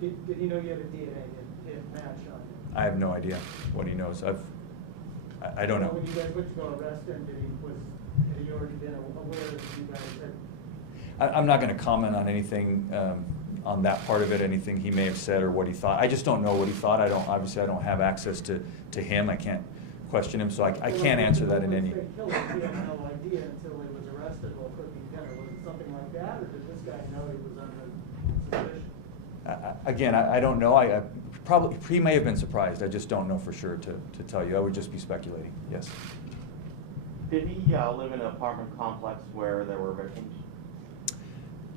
Did he know you had a DNA hit match on you? I have no idea what he knows. I don't know. When you guys went to go arrest him, had he already been aware that you guys had? I'm not going to comment on anything on that part of it, anything he may have said or what he thought. I just don't know what he thought. Obviously I don't have access to him. I can't question him, so I can't answer that in any. He had no idea until he was arrested while cooking dinner. Was it something like that, or did this guy know he was under suspicion? Again, I don't know. Probably he may have been surprised. I just don't know for sure to tell you. I would just be speculating. Yes. Did he live in an apartment complex where there were victims?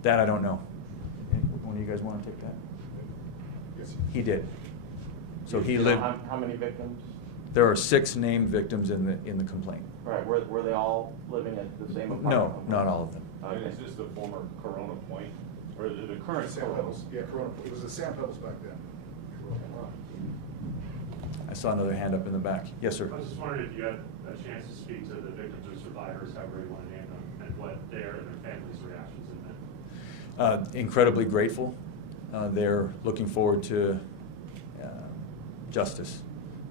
That I don't know. One of you guys want to take that? Yes. He did. So he Do you know lived. how many victims? There are 6 named victims in the complaint. Right. Were they all living at the same apartment? No, complex? not all of them. And Okay. is this the former Corona Point, or the current Sam Corona? Pebbles, yeah, Corona, it was the Sam Pebbles back then. I saw another hand up in the back. Yes, sir. I was just wondering if you had a chance to speak to the victims or survivors, however you want to name them, and what their and their families' reactions have been. Incredibly grateful. They're looking forward to justice,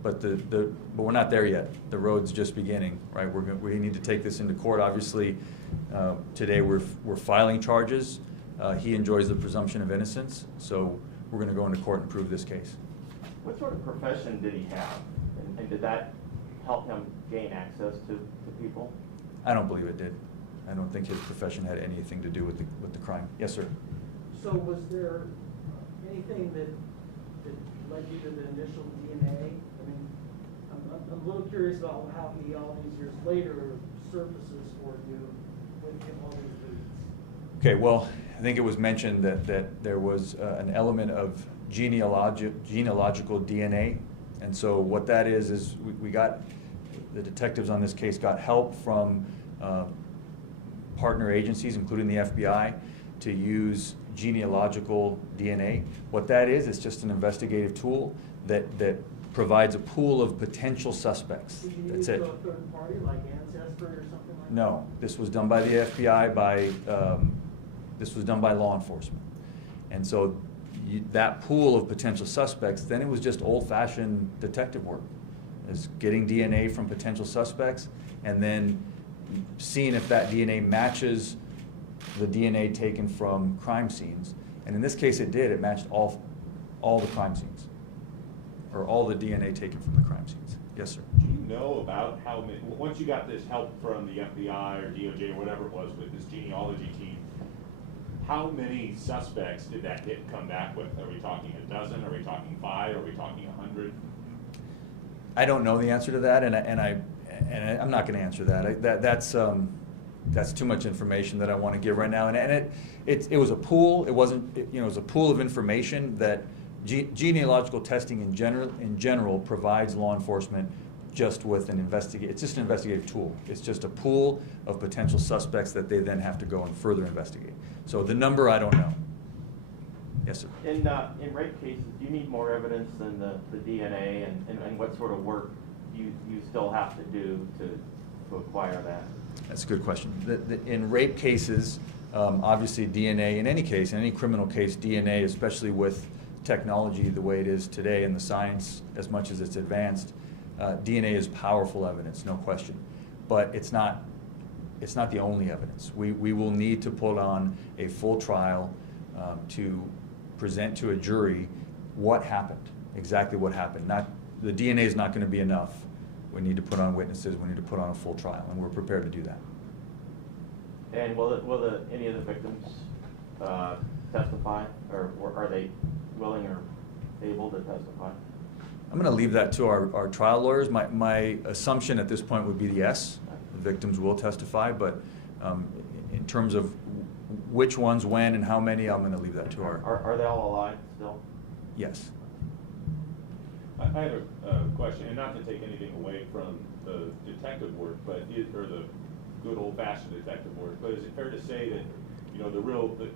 but but we're not there yet. The road's just beginning, right? We need to take this into court. Obviously, today we're filing charges. He enjoys the presumption of innocence, so we're going to go into court and prove this case. What sort of profession did he have, and did that help him gain access to people? I don't believe it did. I don't think his profession had anything to do with the crime. Yes, sir. So was there anything that led you to the initial DNA? I mean, I'm a little curious about how he, all these years later, surfaces for you with all these leads. Okay, well, I think it was mentioned that there was an element of genealogical DNA, and so what that is we got, the detectives on this case got help from partner agencies, including the FBI, to use genealogical DNA. What that is, it's just an investigative tool that provides a pool of potential suspects. Did you That's use it. a third party like Ancestry or something like that? No, this was done by the FBI, this was done by law enforcement. And so that pool of potential suspects, then it was just old-fashioned detective work. Is getting DNA from potential suspects and then seeing if that DNA matches the DNA taken from crime scenes. And in this case it did. It matched all the crime scenes, or all the DNA taken from the crime scenes. Yes, sir. Do you know about how many, once you got this help from the FBI or DOJ or whatever it was with this genealogy team, how many suspects did that hit come back with? Are we talking a dozen? Are we talking 5? Are we talking 100? I don't know the answer to that, and I'm not going to answer that. That's too much information that I want to give right now. And it was a pool. It wasn't. It was a pool of information that genealogical testing in general provides law enforcement just with an investigate. It's just an investigative tool. It's just a pool of potential suspects that they then have to go and further investigate. So the number I don't know. Yes, sir. In rape cases, do you need more evidence than the DNA, and what sort of work you still have to do to acquire that? That's a good question. In rape cases, obviously DNA, in any case, in any criminal case, DNA, especially with technology the way it is today and the science as much as it's advanced, DNA is powerful evidence, no question. But it's not the only evidence. We will need to put on a full trial to present to a jury what happened, exactly what happened. The DNA is not going to be enough. We need to put on witnesses, we need to put on a full trial, and we're prepared to do that. And will any of the victims testify, or are they willing or able to testify? I'm going to leave that to our trial lawyers. My assumption at this point would be yes, the victims will testify, but in terms of which ones, when, and how many, I'm going to leave that to our... Are they all alive still? Yes. I had a question, and not to take anything away from the detective work, or the good old-fashioned detective work, but is it fair to say that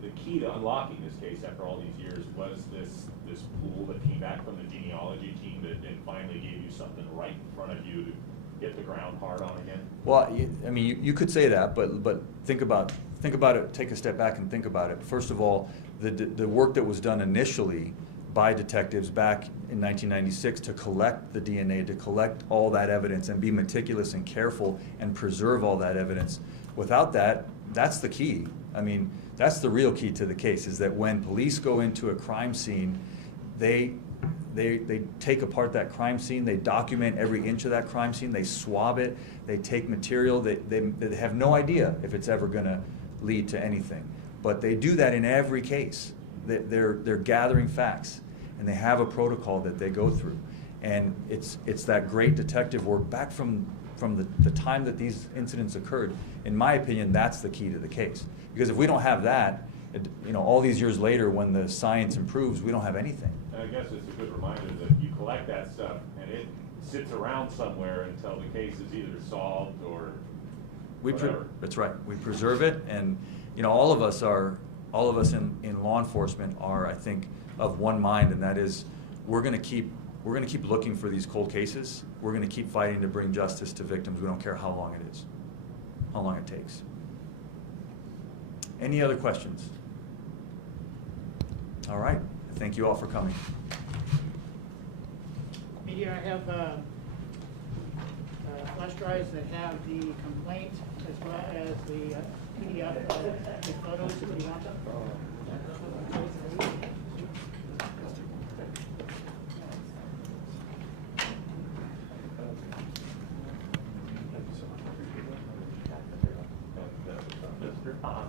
the key to unlocking this case after all these years was this pool that came back from the genealogy team that then finally gave you something right in front of you to hit the ground hard on again? Well, I mean, you could say that, but think about it. Take a step back and think about it. First of all, the work that was done initially by detectives back in 1996 to collect the DNA, to collect all that evidence and be meticulous and careful and preserve all that evidence. Without that, that's the key. I mean, that's the real key to the case, is that when police go into a crime scene, they take apart that crime scene, they document every inch of that crime scene, they swab it, they take material, they have no idea if it's ever going to lead to anything. But they do that in every case. They're gathering facts, and they have a protocol that they go through. And it's that great detective work back from the time that these incidents occurred. In my opinion, that's the key to the case. Because if we don't have that, all these years later, when the science improves, we don't have anything. And I guess it's a good reminder that you collect that stuff and it sits around somewhere until the case is either solved or whatever. That's right. We preserve it, and all of us in law enforcement are, I think, of one mind, and that is we're going to keep looking for these cold cases. We're going to keep fighting to bring justice to victims. We don't care how long it is, how long it takes. Any other questions? All right. Thank you all for coming. Media, I have flash drives that have the complaint as well as the PDF, the photos if you want them.